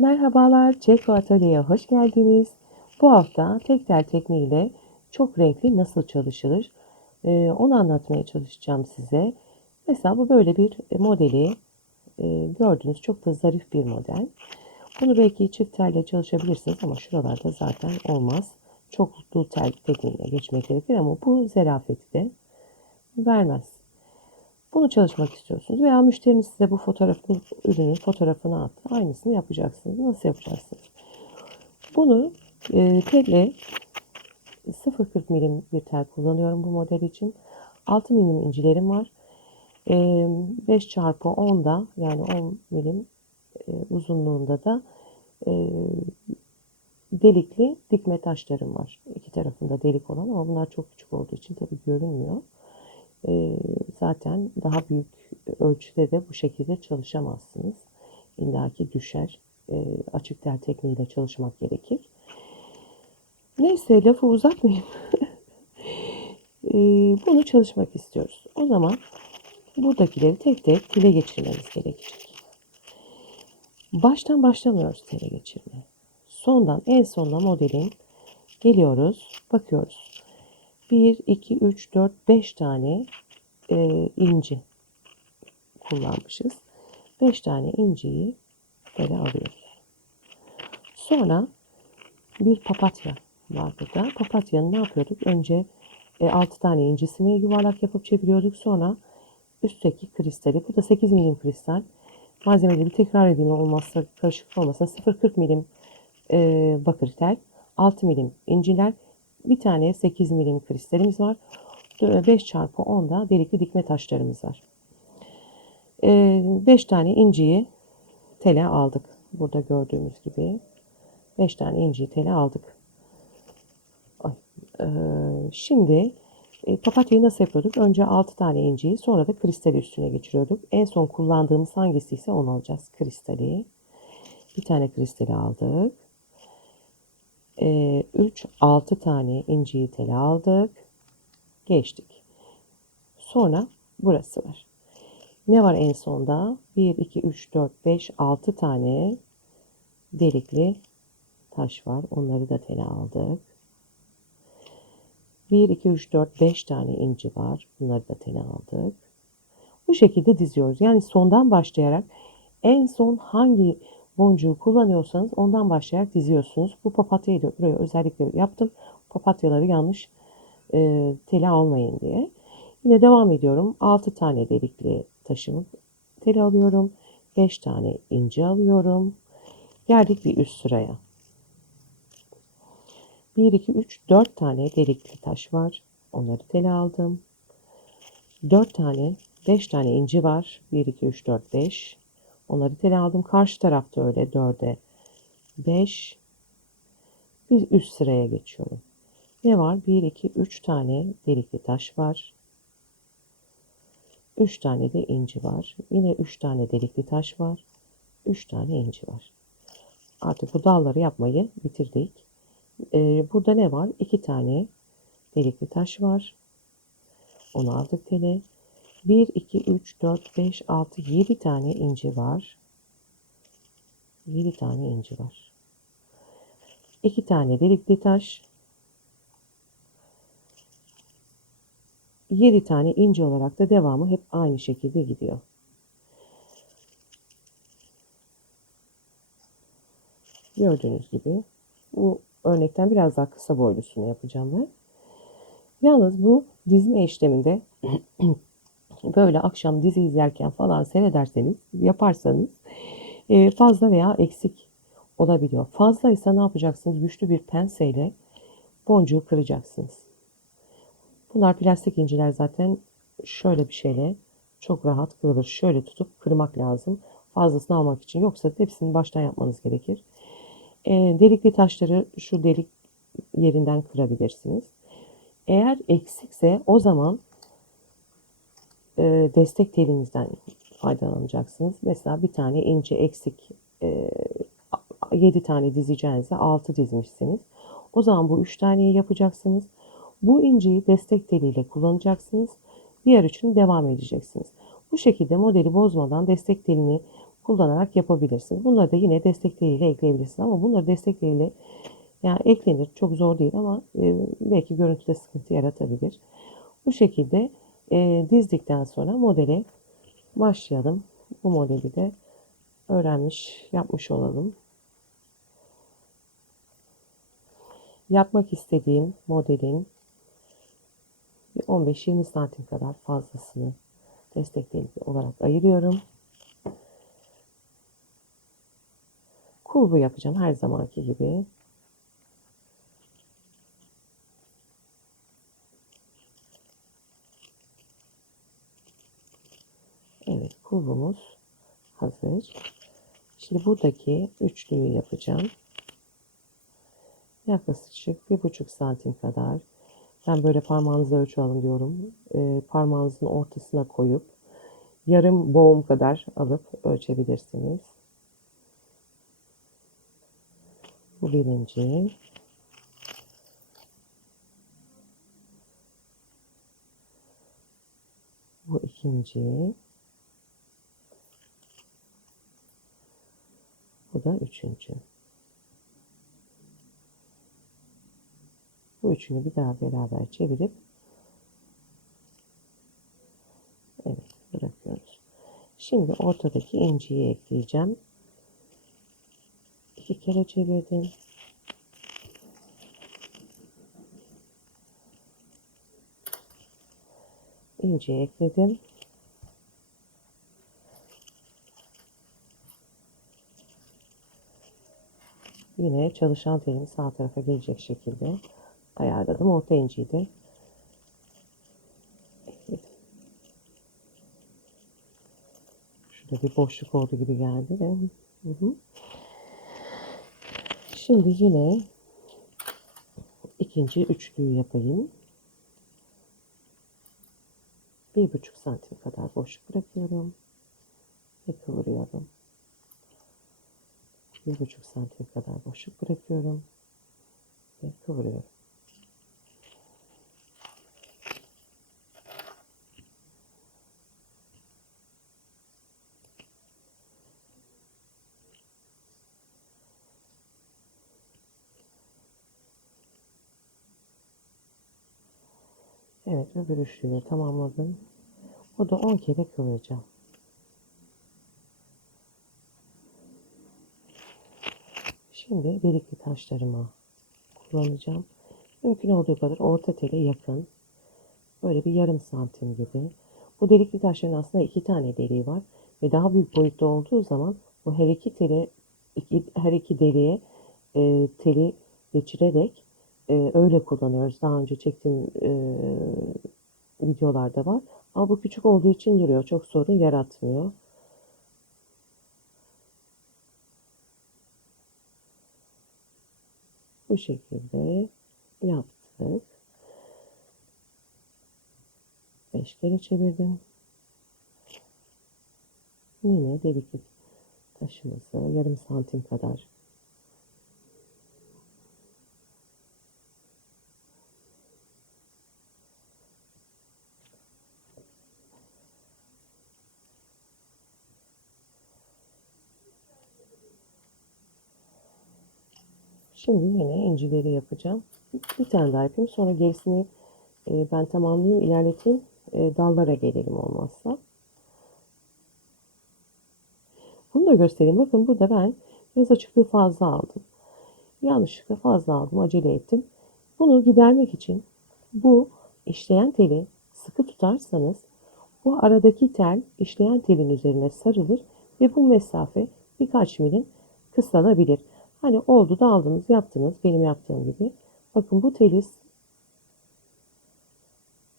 Merhabalar, Çeko Atölye'ye hoş geldiniz. Bu hafta tek tel tekniğiyle çok renkli nasıl çalışılır e, onu anlatmaya çalışacağım size. Mesela bu böyle bir modeli e, gördüğünüz çok da zarif bir model. Bunu belki çift telle çalışabilirsiniz ama şuralarda zaten olmaz. Çoklu tel tekniğine geçmek gerekir ama bu zerafeti de vermez. Bunu çalışmak istiyorsunuz veya müşteriniz size bu fotoğrafı, ürünün fotoğrafını attı. Aynısını yapacaksınız. Nasıl yapacaksınız? Bunu e, telle 0.40 milim bir tel kullanıyorum bu model için. 6 milim incilerim var. E, 5 çarpı 10'da yani 10 milim e, uzunluğunda da e, delikli dikme taşlarım var. İki tarafında delik olan ama bunlar çok küçük olduğu için tabii görünmüyor. E, zaten daha büyük ölçüde de bu şekilde çalışamazsınız. İlla ki düşer. E, açık tel tekniğiyle çalışmak gerekir. Neyse lafı uzatmayayım. e, bunu çalışmak istiyoruz. O zaman buradakileri tek tek tile geçirmemiz gerekecek. Baştan başlamıyoruz tele geçirmeye. Sondan en sonuna modelin geliyoruz, bakıyoruz. 1, 2, 3, 4, 5 tane e, inci kullanmışız. 5 tane inciyi böyle alıyoruz. Sonra bir papatya var burada. Papatyanın ne yapıyorduk? Önce e, 6 tane incisini yuvarlak yapıp çeviriyorduk. Sonra üstteki kristali. Bu da 8 milim kristal. Malzemeleri bir tekrar edeyim olmazsa karışık olmasın. 0.40 milim e, bakır tel. 6 milim inciler. Bir tane 8 milim kristalimiz var. 5 çarpı 10'da delikli dikme taşlarımız var. 5 tane inciyi tele aldık. Burada gördüğümüz gibi 5 tane inciyi tele aldık. Ay, e, şimdi e, papatyayı nasıl yapıyorduk? Önce 6 tane inciyi sonra da kristali üstüne geçiriyorduk. En son kullandığımız hangisi ise onu alacağız. Kristali. Bir tane kristali aldık. 3, 6 tane inciyi tele aldık. Geçtik. Sonra burası var. Ne var en sonda? 1, 2, 3, 4, 5, 6 tane delikli taş var. Onları da tele aldık. 1, 2, 3, 4, 5 tane inci var. Bunları da tele aldık. Bu şekilde diziyoruz. Yani sondan başlayarak en son hangi boncuğu kullanıyorsanız ondan başlayarak diziyorsunuz. Bu papatyayı da buraya özellikle yaptım. Papatyaları yanlış e, teli almayın diye. Yine devam ediyorum. 6 tane delikli taşımı teli alıyorum. 5 tane ince alıyorum. Geldik bir üst sıraya. 1, 2, 3, 4 tane delikli taş var. Onları tele aldım. 4 tane, 5 tane inci var. 1, 2, 3, 4, 5. Onları tele aldım. Karşı tarafta öyle 4'e 5. Bir üst sıraya geçiyorum. Ne var? 1, 2, 3 tane delikli taş var. 3 tane de inci var. Yine 3 tane delikli taş var. 3 tane inci var. Artık bu dalları yapmayı bitirdik. Ee, burada ne var? 2 tane delikli taş var. Onu aldık tele. 1, 2, 3, 4, 5, 6, 7 tane inci var. 7 tane inci var. 2 tane delikli taş. 7 tane inci olarak da devamı hep aynı şekilde gidiyor. Gördüğünüz gibi bu örnekten biraz daha kısa boylusunu yapacağım ben. Yalnız bu dizme işleminde böyle akşam dizi izlerken falan seyrederseniz, yaparsanız e, fazla veya eksik olabiliyor. Fazlaysa ne yapacaksınız? Güçlü bir penseyle boncuğu kıracaksınız. Bunlar plastik inciler zaten şöyle bir şeyle çok rahat kırılır. Şöyle tutup kırmak lazım. Fazlasını almak için. Yoksa hepsini baştan yapmanız gerekir. E, delikli taşları şu delik yerinden kırabilirsiniz. Eğer eksikse o zaman e, destek telinizden faydalanacaksınız. Mesela bir tane ince eksik e, 7 tane dizeceğinize 6 dizmişsiniz. O zaman bu 3 taneyi yapacaksınız. Bu inciyi destek teliyle kullanacaksınız. Diğer üçünü devam edeceksiniz. Bu şekilde modeli bozmadan destek telini kullanarak yapabilirsiniz. Bunları da yine destekleriyle ekleyebilirsiniz. Ama bunları destekleriyle yani eklenir. Çok zor değil ama e, belki görüntüde sıkıntı yaratabilir. Bu şekilde e, dizdikten sonra modele başlayalım. Bu modeli de öğrenmiş, yapmış olalım. Yapmak istediğim modelin 15-20 santim kadar fazlasını destekleyici olarak ayırıyorum. Kulbu yapacağım her zamanki gibi. Evet kulbumuz hazır. Şimdi buradaki üçlüyü yapacağım. Yaklaşık bir buçuk santim kadar. Ben böyle parmağınızla ölçü alın diyorum. E, parmağınızın ortasına koyup yarım boğum kadar alıp ölçebilirsiniz. Bu birinci. Bu ikinci. Bu da üçüncü. Bu üçünü bir daha beraber çevirip evet bırakıyoruz. Şimdi ortadaki inciyi ekleyeceğim. İki kere çevirdim. İnciyi ekledim. Çalışan telim sağ tarafa gelecek şekilde ayarladım. Orta inciyi. Şurada bir boşluk oldu gibi geldi de. Hı hı. Şimdi yine ikinci üçlüyü yapayım. Bir buçuk santim kadar boşluk bırakıyorum ve kıvırıyorum. Bir buçuk santim kadar boşluk bırakıyorum ve kıvırıyorum. Evet öbür üçlüyü tamamladım. O da 10 kere kıvıracağım. Şimdi delikli taşlarımı kullanacağım. Mümkün olduğu kadar orta tele yakın. Böyle bir yarım santim gibi. Bu delikli taşların aslında iki tane deliği var. Ve daha büyük boyutta olduğu zaman bu her iki tele iki, her iki deliğe e, teli geçirerek e, öyle kullanıyoruz. Daha önce çektiğim e, videolarda var. Ama bu küçük olduğu için duruyor. Çok sorun yaratmıyor. Bu şekilde yaptık. Beş kere çevirdim. Yine delikli taşımızı yarım santim kadar Şimdi yine incileri yapacağım. Bir tane daha yapayım. Sonra gerisini e, ben tamamlayayım, ilerleteyim. E, dallara gelelim olmazsa. Bunu da göstereyim. Bakın burada ben biraz açıklığı fazla aldım. Yanlışlıkla fazla aldım. Acele ettim. Bunu gidermek için bu işleyen teli sıkı tutarsanız bu aradaki tel işleyen telin üzerine sarılır ve bu mesafe birkaç milim kısalabilir. Hani oldu da aldınız yaptınız benim yaptığım gibi. Bakın bu teli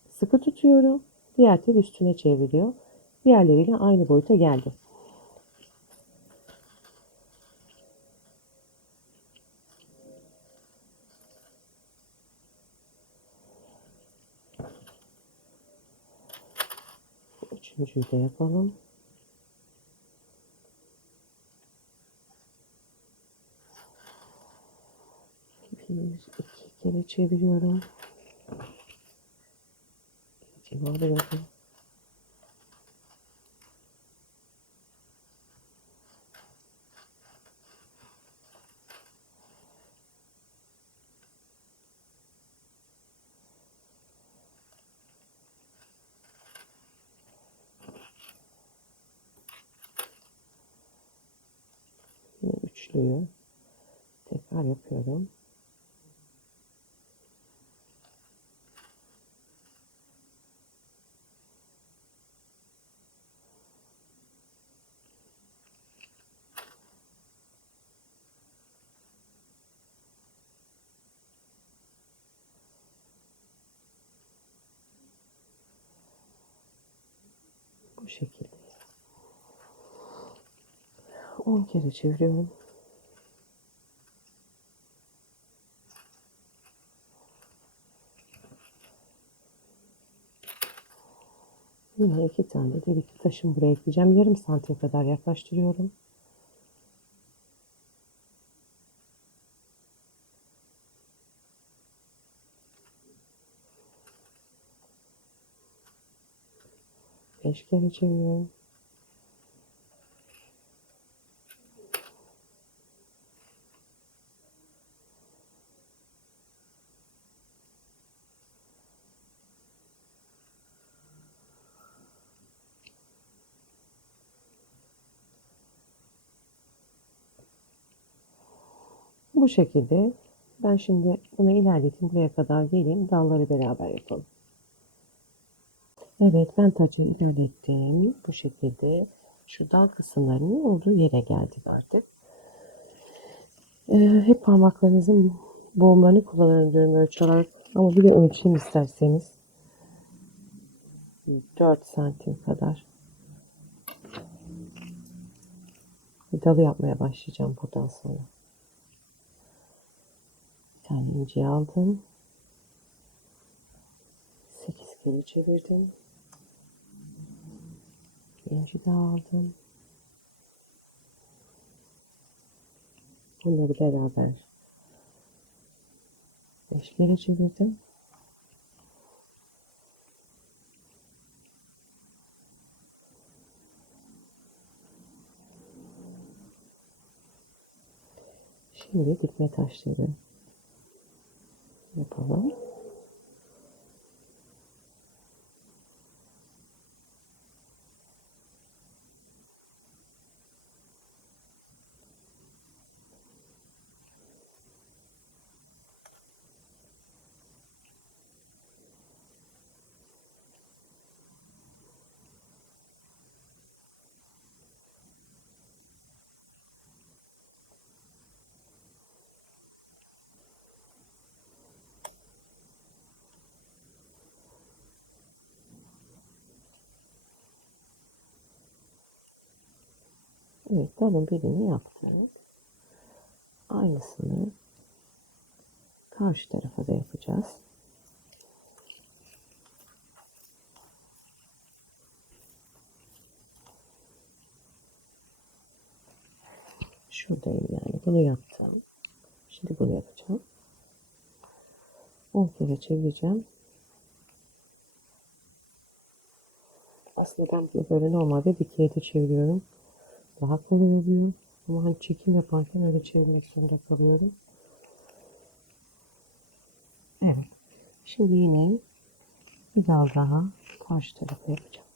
sıkı tutuyorum. Diğer tel üstüne çevriliyor. Diğerleriyle aynı boyuta geldi. Üçüncüyü de yapalım. kere çeviriyorum. Çeviriyorum. Üçlüyü tekrar yapıyorum. 10 kere çeviriyorum. Yine iki tane delikli taşım buraya ekleyeceğim. Yarım santim kadar yaklaştırıyorum. Beş kere çeviriyorum. Bu şekilde ben şimdi bunu ilerleteyim buraya kadar geleyim dalları beraber yapalım. Evet ben tacı ilerlettim bu şekilde şu dal kısımlarının olduğu yere geldik artık. Ee, hep parmaklarınızın boğumlarını kullanırım diyorum ölçü olarak ama bir de ölçeyim isterseniz 4 santim kadar bir dalı yapmaya başlayacağım buradan sonra. Tane ince aldım. 8 kere çevirdim. İnci de aldım. Bunları beraber 5 kere çevirdim. Şimdi dikme taşları yapalım. Evet, dalın birini yaptık. Aynısını karşı tarafa da yapacağız. Şuradayım yani. Bunu yaptım. Şimdi bunu yapacağım. 10 kere çevireceğim. Aslında ben böyle normalde dikeye de çeviriyorum. Daha kolay oluyor. Ama hani çekim yaparken öyle çevirmek zorunda kalıyorum. Evet. Şimdi yine bir dal daha karşı tarafa yapacağım.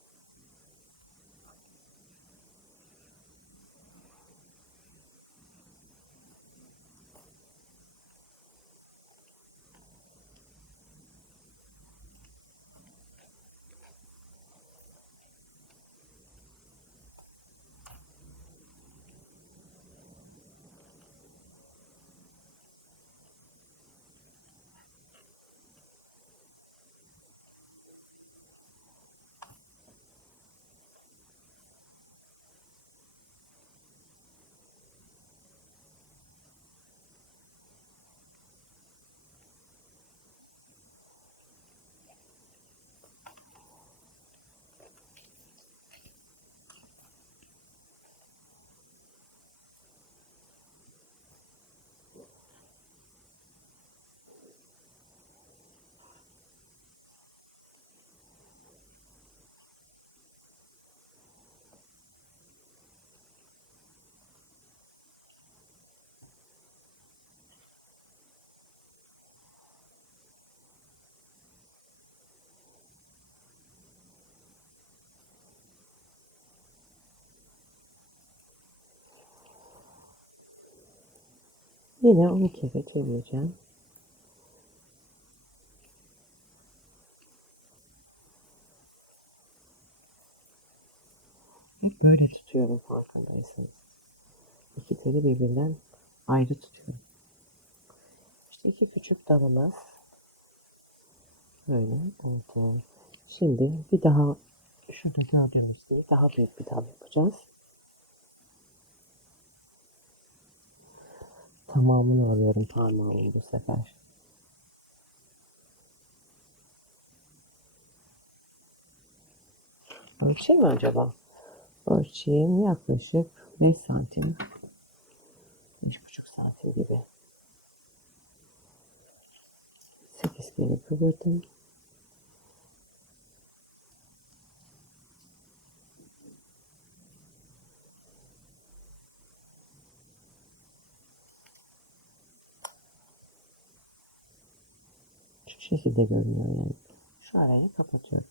Yine 10 kere çevireceğim. Böyle tutuyorum farkındaysanız. İki teli birbirinden ayrı tutuyorum. İşte iki küçük dalımız böyle oldu. Şimdi bir daha şurada gördüğünüz gibi daha büyük bir dal yapacağız. Tamamını alıyorum parmağımı bu sefer. Ölçeyim mi acaba? Ölçeyim yaklaşık 5 santim. 5,5 santim gibi. 8 kere kıvırdım. Şekilde görünüyor yani. Şu arayı kapatıyorum.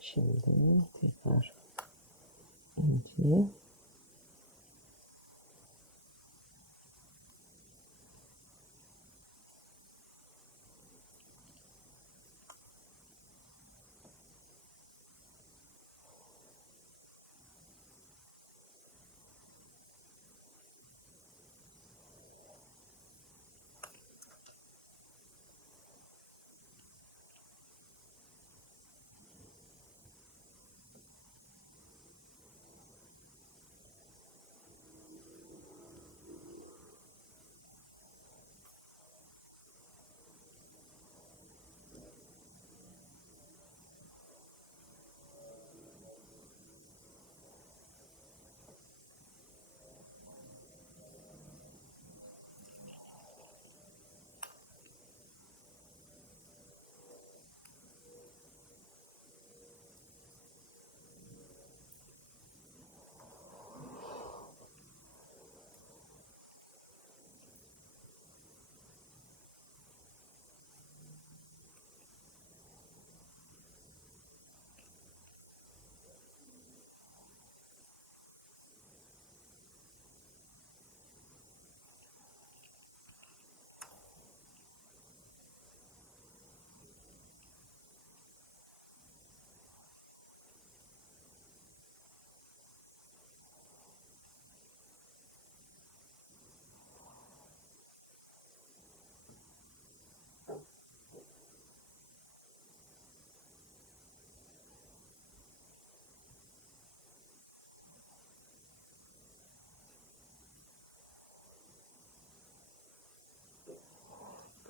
Şimdi tekrar inci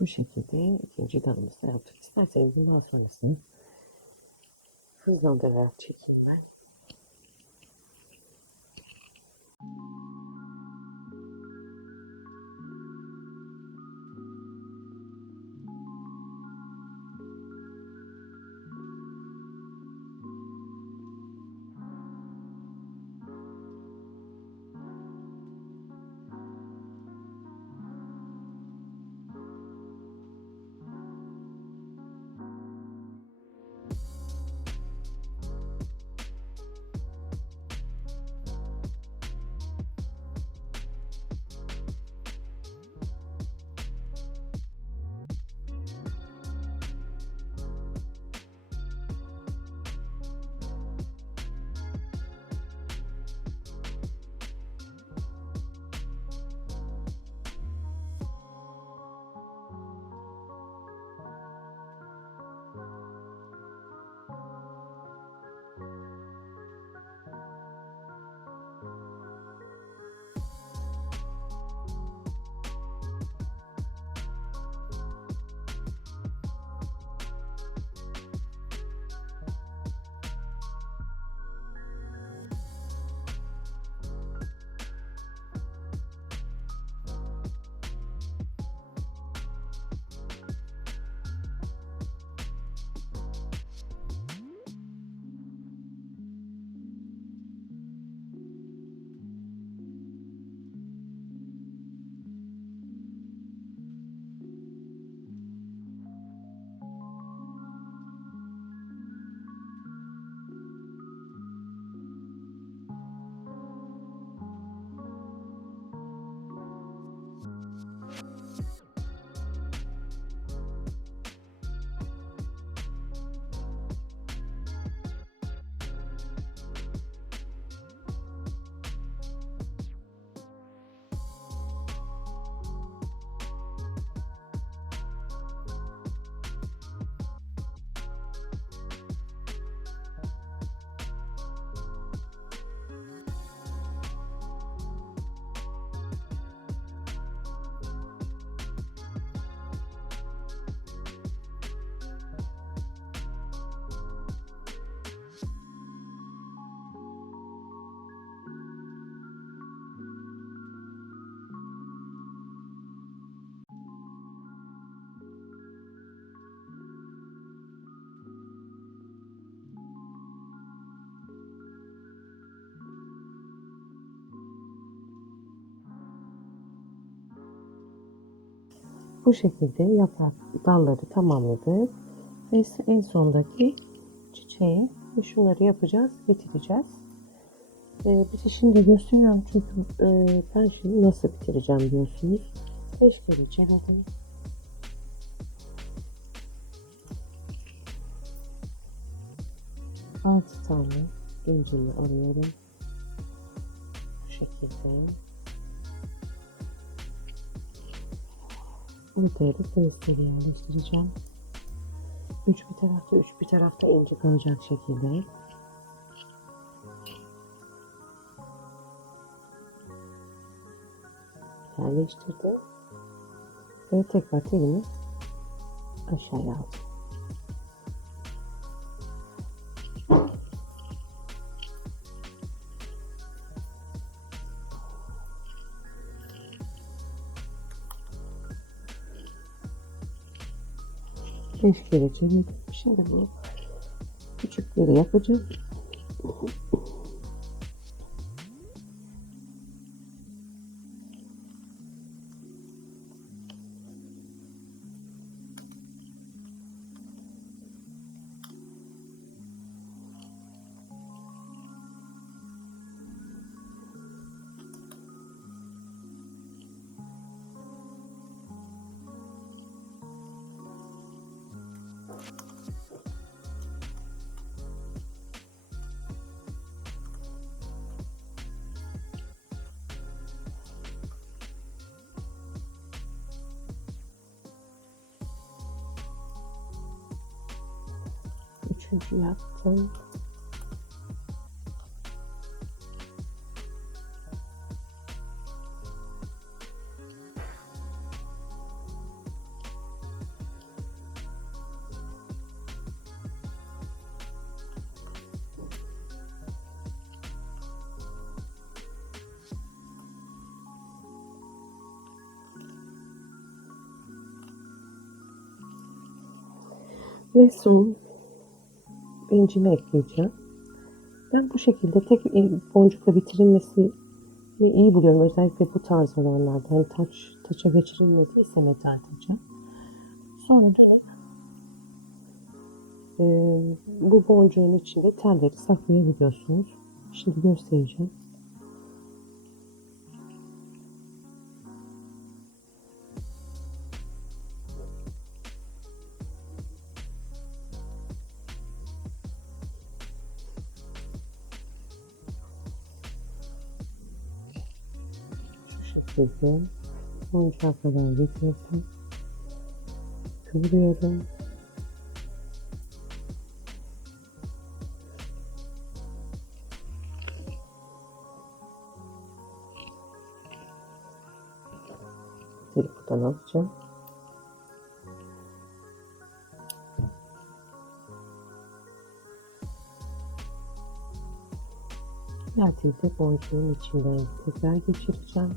bu şekilde ikinci dalımızı da yaptık. İsterseniz bundan sonrasını hızlandırarak çekeyim ben. Bu şekilde yaprak dalları tamamladık. Ve en sondaki çiçeği ve şunları yapacağız, bitireceğiz. Ee, bir de şimdi gösteriyorum çünkü e, ben şimdi nasıl bitireceğim diyorsunuz. 5 kere çevirdim. Altı tane incimi alıyorum. Bu şekilde. Ortaya da sesleri yerleştireceğim. Üç bir tarafta, üç bir tarafta inci kalacak şekilde. Yerleştirdim. Ve tekrar telimi aşağıya aldım. Beş kere çevirdim. Şimdi bu küçükleri yapacağım. Üçüncü yaptım. Ve son incimi ekleyeceğim. Ben bu şekilde tek boncukla bitirilmesini iyi buluyorum. Özellikle bu tarz olanlarda. Hani taç, taça geçirilmediyse metal taça. Sonra dönüp e, bu boncuğun içinde telleri saklayabiliyorsunuz. Şimdi göstereceğim. Şekilde boncuğa kadar getirdim. Kıvırıyorum. Tripod'dan alacağım. Diğer telde boncuğun içinden tekrar geçireceğim.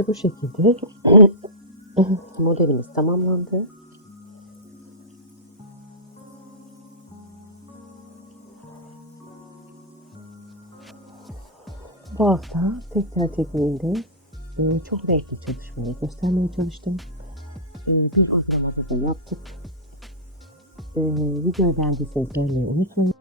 İşte bu şekilde modelimiz tamamlandı. Bu hafta tek tel tekniğinde e, çok renkli çalışmayı göstermeye çalıştım. E, bir yaptık. E, videoyu beğendiyseniz beğenmeyi unutmayın.